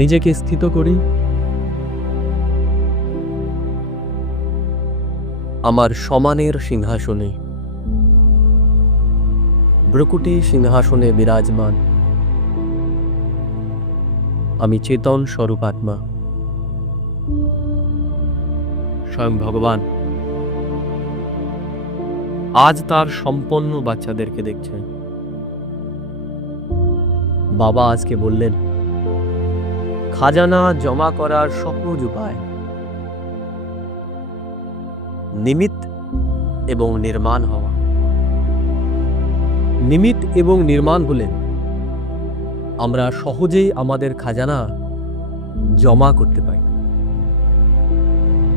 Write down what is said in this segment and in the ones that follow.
নিজেকে স্থিত করি। আমার সমানের সিংহাসনে, ব্রকুটি সিংহাসনে বিরাজমান আমি চেতন স্বরূপ আত্মা, স্বয়ং ভগবান আজ তার সম্পন্ন বাচ্চাদেরকে দেখছেন। বাবা আজকে বললেন, খাজানা জমা করার সহজ উপায় নিমিত্ত এবং নির্মাণ হওয়া। নিমিত্ত এবং নির্মাণ হলে আমরা সহজেই আমাদের খাজানা জমা করতে পারি।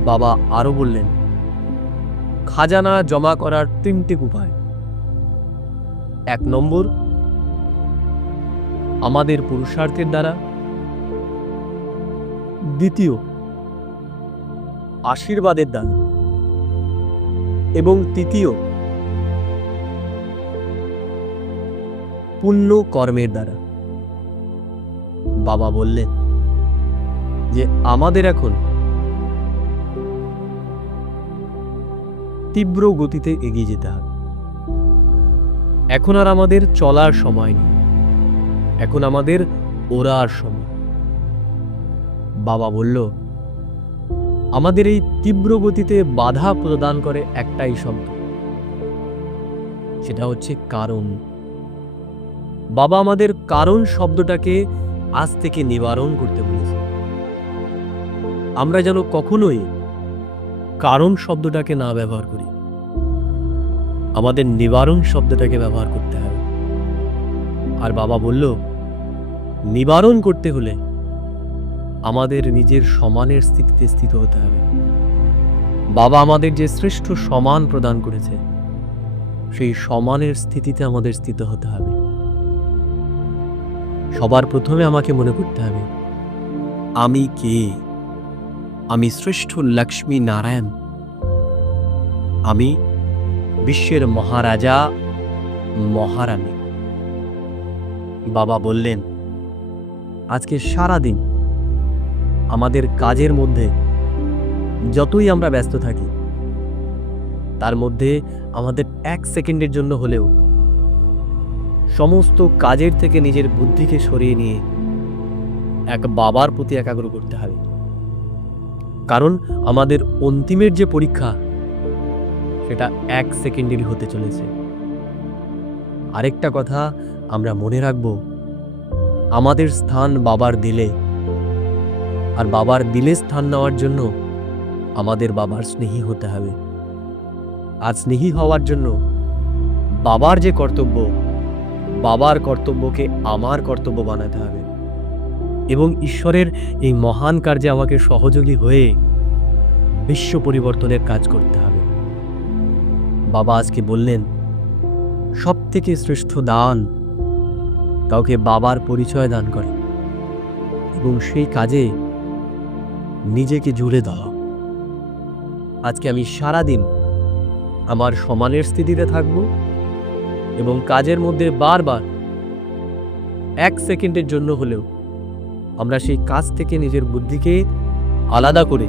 বাবা আরো বললেন, খাজানা জমা করার তিনটি উপায়। 1 নম্বর, আমাদের পুরুষার্থের দ্বারা। দ্বিতীয়, আশীর্বাদের দ্বারা। এবং তৃতীয়, পুণ্য কর্মের দ্বারা। বাবা বললেন যে আমাদের এখন তীব্র গতিতে এগিয়ে যেতে হবে। এখন আর আমাদের চলার সময় নেই, এখন আমাদের ওড়ার সময়। বাবা বলল, আমাদের এই তীব্র গতিতে বাধা প্রদান করে একটাই শব্দ, সেটা হচ্ছে কারণ। বাবা আমাদের কারণ শব্দটাকে আজ থেকে নিবারণ করতে বলেছে। আমরা যেন কখনোই কারণ শব্দটাকে না ব্যবহার করি, আমাদের নিবারণ শব্দটাকে ব্যবহার করতে হবে। আর বাবা বলল, নিবারণ করতে হলে আমাদের নিজের সমানের স্থিতিতে স্থিত হতে হবে। বাবা আমাদের যে শ্রেষ্ঠ সমান প্রদান করেছে, সেই সমানের স্থিতিতে আমাদের স্থিত হতে হবে। সবার প্রথমে আমাকে মনে করতে হবে, আমি কে? আমি শ্রেষ্ঠ লক্ষ্মী নারায়ণ, আমি বিশ্বের মহারাজা মহারানী। বাবা বললেন, আজকে সারা দিন আমাদের কাজের মধ্যে যতই আমরা ব্যস্ত থাকি, তার মধ্যে আমাদের 1 সেকেন্ডের জন্য হলেও সমস্ত কাজের থেকে নিজের বুদ্ধিকে সরিয়ে নিয়ে এক বাবার প্রতি একাগ্র করতে হবে। কারণ আমাদের অন্তিমের যে পরীক্ষা, সেটা 1 সেকেন্ডেরই হতে চলেছে। আরেকটা কথা আমরা মনে রাখব, আমাদের স্থান বাবার দিলে, আর বাবার দিলে স্থান নেওয়ার জন্য আমাদের বাবার স্নেহী হতে হবে। আর স্নেহী হওয়ার জন্য বাবার যে কর্তব্য, বাবার কর্তব্যকে আমার কর্তব্য বানাতে হবে এবং ঈশ্বরের এই মহান কার্যে আমাকে সহযোগী হয়ে বিশ্ব পরিবর্তনের কাজ করতে হবে। বাবা আজকে বললেন, সবথেকে শ্রেষ্ঠ দান কাউকে বাবার পরিচয় দান করে এবং সেই কাজে নিজেকে জুড়ে দাও। আজকে আমি সারাদিন আমার সমানের স্থিতিতে থাকব এবং কাজের মধ্যে বারবার 1 সেকেন্ডের জন্য হলেও আমরা সেই কাজ থেকে নিজের বুদ্ধিকে আলাদা করে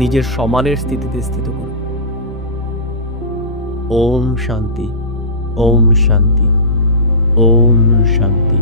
নিজের সমানের স্থিতিতে স্থিত করব। ওম শান্তি, ওম শান্তি, ওম শান্তি।